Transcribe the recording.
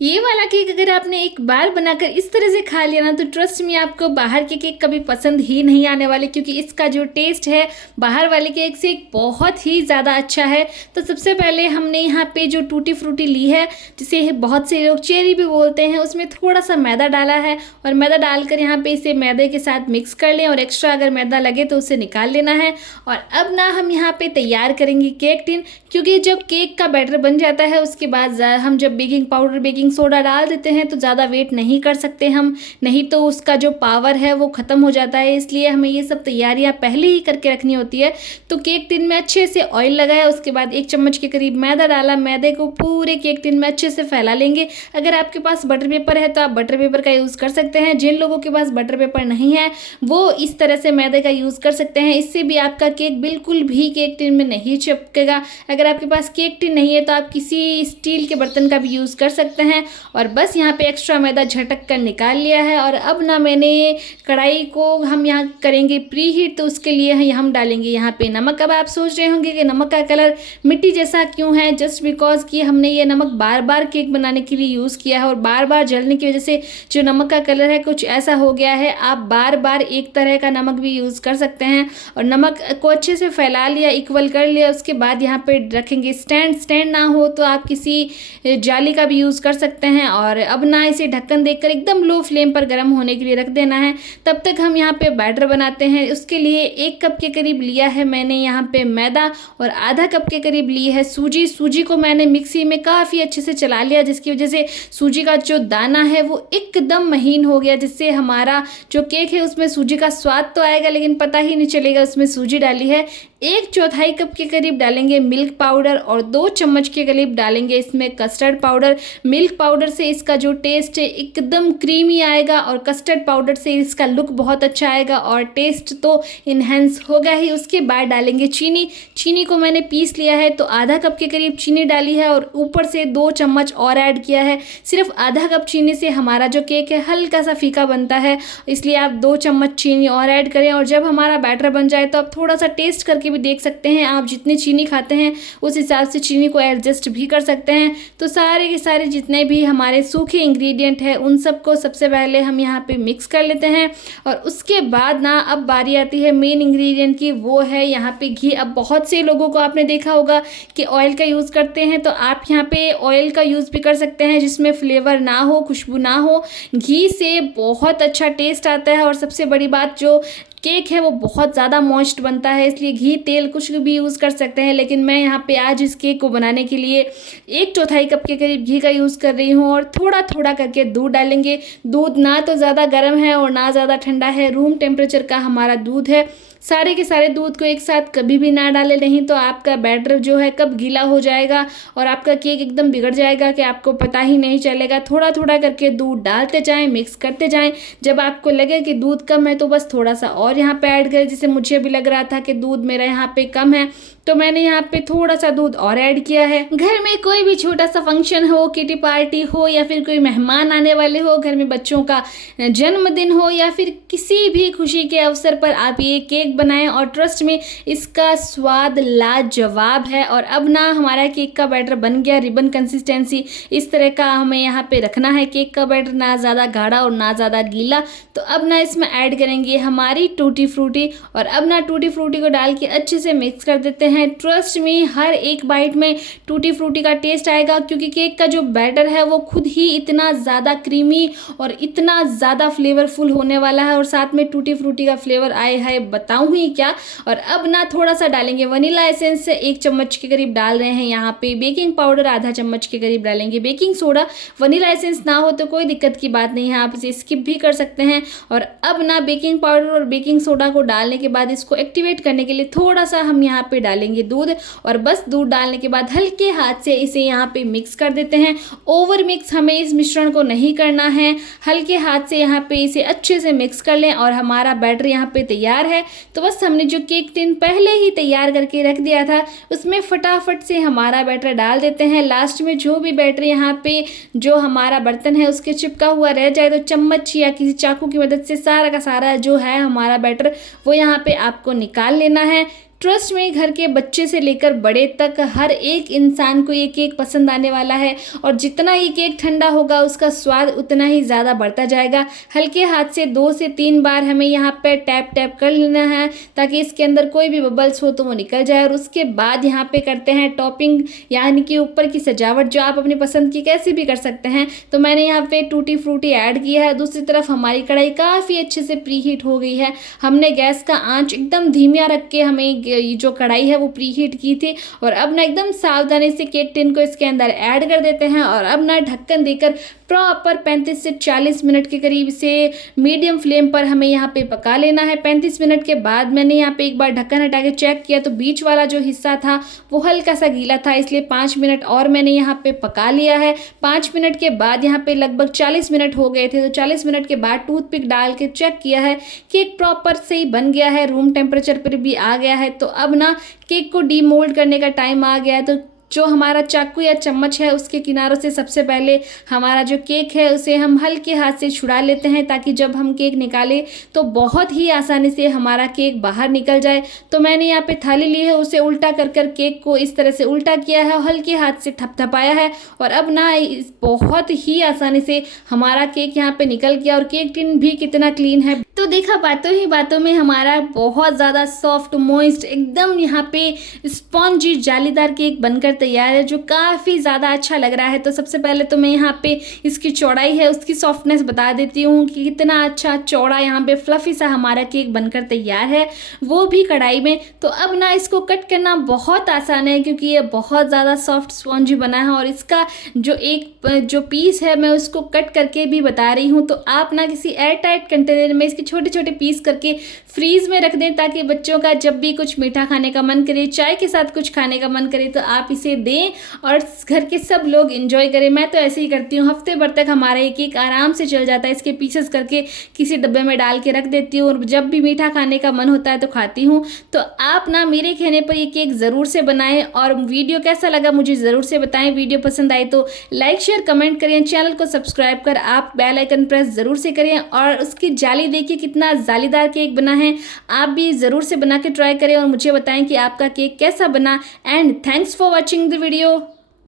ये वाला केक अगर आपने एक बार बनाकर इस तरह से खा लिया ना तो ट्रस्ट में आपको बाहर के केक कभी पसंद ही नहीं आने वाले, क्योंकि इसका जो टेस्ट है बाहर वाले केक से बहुत ही ज़्यादा अच्छा है। तो सबसे पहले हमने यहाँ पे जो टूटी फ्रूटी ली है, जिसे बहुत से लोग चेरी भी बोलते हैं, उसमें थोड़ा सा मैदा डाला है और मैदा डालकर यहाँ पे इसे मैदे के साथ मिक्स कर लें और एक्स्ट्रा अगर मैदा लगे तो उसे निकाल लेना है। और अब ना हम यहाँ पे तैयार करेंगे केक टिन, क्योंकि जब केक का बैटर बन जाता है उसके बाद हम जब बेकिंग पाउडर बेकिंग सोडा डाल देते हैं तो ज़्यादा वेट नहीं कर सकते हम, नहीं तो उसका जो पावर है वो ख़त्म हो जाता है। इसलिए हमें ये सब तैयारियां पहले ही करके रखनी होती है। तो केक टिन में अच्छे से ऑयल लगाया, उसके बाद 1 चम्मच के करीब मैदा डाला, मैदे को पूरे केक टिन में अच्छे से फैला लेंगे। अगर आपके पास बटर पेपर है तो आप बटर पेपर का यूज़ कर सकते हैं। जिन लोगों के पास बटर पेपर नहीं है वो इस तरह से मैदे का यूज़ कर सकते हैं। इससे भी आपका केक बिल्कुल भी केक टिन में नहीं चिपकेगा। अगर आपके पास केक टिन नहीं है तो आप किसी स्टील के बर्तन का भी यूज़ कर सकते हैं। और बस यहाँ पे एक्स्ट्रा मैदा झटक कर निकाल लिया है। और अब ना मैंने कढ़ाई को हम यहाँ करेंगे प्री हीट, तो उसके लिए हम डालेंगे यहाँ पे नमक। अब आप सोच रहे होंगे कि नमक का कलर मिट्टी जैसा क्यों है, जस्ट बिकॉज कि हमने ये नमक बार बार केक बनाने के लिए यूज़ किया है और बार बार जलने की वजह से जो नमक का कलर है कुछ ऐसा हो गया है। आप बार बार एक तरह का नमक भी यूज़ कर सकते हैं। और नमक को अच्छे से फैला लिया, इक्वल कर लिया। उसके बाद यहाँ पे रखेंगे स्टैंड ना हो तो आप किसी जाली का भी यूज़ कर सकते हैं। और अब ना इसे ढक्कन देकर एकदम लो फ्लेम पर गर्म होने के लिए रख देना है। तब तक हम यहाँ पे बैटर बनाते हैं। उसके लिए 1 कप के करीब लिया है मैंने यहाँ पे मैदा और आधा कप के करीब ली है सूजी। सूजी को मैंने मिक्सी में काफ़ी अच्छे से चला लिया, जिसकी वजह से सूजी का जो दाना है वो एकदम महीन हो गया, जिससे हमारा जो केक है उसमें सूजी का स्वाद तो आएगा लेकिन पता ही नहीं चलेगा उसमें सूजी डाली है। 1/4 कप के करीब डालेंगे मिल्क पाउडर और 2 चम्मच के करीब डालेंगे इसमें कस्टर्ड पाउडर। मिल्क पाउडर से इसका जो टेस्ट है एकदम क्रीमी आएगा और कस्टर्ड पाउडर से इसका लुक बहुत अच्छा आएगा और टेस्ट तो इन्हेंस होगा ही। उसके बाद डालेंगे चीनी। चीनी को मैंने पीस लिया है तो आधा कप के करीब चीनी डाली है और ऊपर से 2 चम्मच और ऐड किया है। सिर्फ आधा कप चीनी से हमारा जो केक है हल्का सा फीका बनता है, इसलिए आप 2 चम्मच चीनी और ऐड करें। और जब हमारा बैटर बन जाए तो आप थोड़ा सा टेस्ट करके भी देख सकते हैं, आप जितनी चीनी खाते हैं उस हिसाब से चीनी को एडजस्ट भी कर सकते हैं। तो सारे के सारे जितने भी हमारे सूखे इंग्रेडिएंट हैं उन सबको सबसे पहले हम यहाँ पे मिक्स कर लेते हैं। और उसके बाद ना अब बारी आती है मेन इंग्रेडिएंट की, वो है यहाँ पे घी। अब बहुत से लोगों को आपने देखा होगा कि ऑयल का यूज़ करते हैं, तो आप यहाँ पे ऑयल का यूज़ भी कर सकते हैं जिसमें फ्लेवर ना हो, खुशबू ना हो। घी से बहुत अच्छा टेस्ट आता है और सबसे बड़ी बात जो केक है वो बहुत ज़्यादा मॉइस्ट बनता है, इसलिए घी तेल कुछ भी यूज़ कर सकते हैं। लेकिन मैं यहाँ पे आज इस केक को बनाने के लिए 1/4 कप के करीब घी का यूज़ कर रही हूँ और थोड़ा थोड़ा करके दूध डालेंगे। दूध ना तो ज़्यादा गर्म है और ना ज़्यादा ठंडा है, रूम टेम्परेचर का हमारा दूध है। सारे के सारे दूध को एक साथ कभी भी ना डालें, नहीं तो आपका बैटर जो है कब गीला हो जाएगा और आपका केक एकदम बिगड़ जाएगा कि आपको पता ही नहीं चलेगा। थोड़ा थोड़ा करके दूध डालते जाएं, मिक्स करते जाएं। जब आपको लगे कि दूध कम है तो बस थोड़ा सा और यहाँ पे ऐड करें। जैसे मुझे भी लग रहा था कि दूध मेरा यहाँ पे कम है तो मैंने यहाँ पे थोड़ा सा दूध और ऐड किया है। घर में कोई भी छोटा सा फंक्शन हो, किटी पार्टी हो या फिर कोई मेहमान आने वाले हो, घर में बच्चों का जन्मदिन हो या फिर किसी भी खुशी के अवसर पर आप ये केक बनाएं और ट्रस्ट में इसका स्वाद लाजवाब है। और अब ना हमारा केक का बैटर बन गया, रिबन कंसिस्टेंसी इस तरह का हमें यहाँ पे रखना है केक का बैटर, ना ज़्यादा गाढ़ा और ना ज़्यादा गीला। तो अब ना इसमें ऐड करेंगे हमारी टूटी फ्रूटी और अब ना टूटी फ्रूटी को डाल के अच्छे से मिक्स कर देते हैं। ट्रस्ट में हर एक बाइट में टूटी फ्रूटी का टेस्ट आएगा, क्योंकि केक का जो बैटर है वो खुद ही इतना ज़्यादा क्रीमी और इतना ज़्यादा फ्लेवरफुल होने वाला है और साथ में टूटी फ्रूटी का फ्लेवर आए है बताऊँ ही क्या। और अब ना थोड़ा सा डालेंगे वनीला एसेंस से 1 चम्मच के करीब डाल रहे हैं यहाँ पे बेकिंग पाउडर, आधा चम्मच के करीब डालेंगे बेकिंग सोडा। वनीला एसेंस ना हो तो कोई दिक्कत की बात नहीं है, आप इसे स्किप भी कर सकते हैं। और अब ना बेकिंग पाउडर और बेकिंग सोडा को डालने के बाद इसको एक्टिवेट करने के लिए थोड़ा सा हम यहाँ पे डालेंगे दूध और बस दूध डालने के बाद हल्के हाथ से इसे यहाँ पे मिक्स कर देते हैं। ओवर मिक्स हमें इस मिश्रण को नहीं करना है, हल्के हाथ से यहाँ पे इसे अच्छे से मिक्स कर लें और हमारा बैटर यहाँ पे तैयार है। तो बस हमने जो केक टिन पहले ही तैयार करके रख दिया था उसमें फटाफट से हमारा बैटर डाल देते हैं। लास्ट में जो भी बैटर यहाँ पे जो हमारा बर्तन है उसके चिपका हुआ रह जाए तो चम्मच या किसी चाकू की मदद से सारा का सारा जो है हमारा बैटर वो यहाँ पे आपको निकाल लेना है। ट्रस्ट में घर के बच्चे से लेकर बड़े तक हर एक इंसान को ये केक पसंद आने वाला है और जितना ये केक ठंडा होगा उसका स्वाद उतना ही ज़्यादा बढ़ता जाएगा। हल्के हाथ से 2 से 3 बार हमें यहाँ पे टैप टैप कर लेना है ताकि इसके अंदर कोई भी बबल्स हो तो वो निकल जाए। और उसके बाद यहाँ पे करते हैं टॉपिंग, यानी कि ऊपर की सजावट जो आप अपनी पसंद की कैसे भी कर सकते हैं। तो मैंने यहाँ पे टूटी फ्रूटी ऐड किया है। दूसरी तरफ हमारी कढ़ाई काफ़ी अच्छे से प्री हीट हो गई है। हमने गैस का आँच एकदम धीमिया रख के हमें ये जो कढ़ाई है वो प्री हीट की थी। और अब ना एकदम सावधानी से केक टिन को इसके अंदर ऐड कर देते हैं और अब ना ढक्कन देकर प्रॉपर 35 से 40 मिनट के करीब इसे मीडियम फ्लेम पर हमें यहाँ पे पका लेना है। 35 मिनट के बाद मैंने यहाँ पे एक बार ढक्कन हटा के चेक किया तो बीच वाला जो हिस्सा था वो हल्का सा गीला था, इसलिए 5 मिनट और मैंने यहाँ पे पका लिया है। 5 मिनट के बाद यहाँ पे लगभग 40 मिनट हो गए थे, तो 40 मिनट के बाद टूथपिक डाल के चेक किया है, केक प्रॉपर सही बन गया है, रूम टेम्परेचर पर भी आ गया है। तो अब ना केक को डीमोल्ड करने का टाइम आ गया है। तो जो हमारा चाकू या चम्मच है उसके किनारों से सबसे पहले हमारा जो केक है उसे हम हल्के हाथ से छुड़ा लेते हैं ताकि जब हम केक निकालें तो बहुत ही आसानी से हमारा केक बाहर निकल जाए। तो मैंने यहाँ पे थाली ली है, उसे उल्टा कर कर केक को इस तरह से उल्टा किया है, हल्के हाथ से थपथपाया है और अब ना बहुत ही आसानी से हमारा केक यहाँ पे निकल गया। और केक टिन भी कितना क्लीन है। तो देखा बातों ही बातों में हमारा बहुत ज़्यादा सॉफ्ट मॉइस्ट एकदम यहाँ पे स्पॉन्जी जालीदार केक बनकर तैयार है, जो काफ़ी ज़्यादा अच्छा लग रहा है। तो सबसे पहले तो मैं यहाँ पे इसकी चौड़ाई है उसकी सॉफ्टनेस बता देती हूँ कि कितना अच्छा चौड़ा यहाँ पे फ्लफी सा हमारा केक बनकर तैयार है, वो भी कढ़ाई में। तो अब ना इसको कट करना बहुत आसान है क्योंकि ये बहुत ज़्यादा सॉफ्ट स्पॉन्जी बना है और इसका जो पीस है मैं उसको कट करके भी बता रही हूँ। तो आप ना किसी एयर टाइट कंटेनर में इसके छोटे छोटे पीस करके फ्रीज में रख दें ताकि बच्चों का जब भी कुछ मीठा खाने का मन करे, चाय के साथ कुछ खाने का मन करे तो आप इसे दें और घर के सब लोग एंजॉय करें। मैं तो ऐसे ही करती हूँ, हफ्ते भर तक हमारा ये केक आराम से चल जाता है। इसके पीसेस करके किसी डब्बे में डाल के रख देती हूँ और जब भी मीठा खाने का मन होता है तो खाती हूँ। तो आप ना मेरे कहने पर ये केक ज़रूर से बनाएं और वीडियो कैसा लगा मुझे ज़रूर से बताएं। वीडियो पसंद आए तो लाइक शेयर कमेंट करें, चैनल को सब्सक्राइब कर आप बेल आइकन प्रेस ज़रूर से करें। और उसकी जाली देखिए कितना जालीदार केक बना है, आप भी ज़रूर से बना के ट्राई करें और मुझे बताएं कि आपका केक कैसा बना। And thanks for watching the video.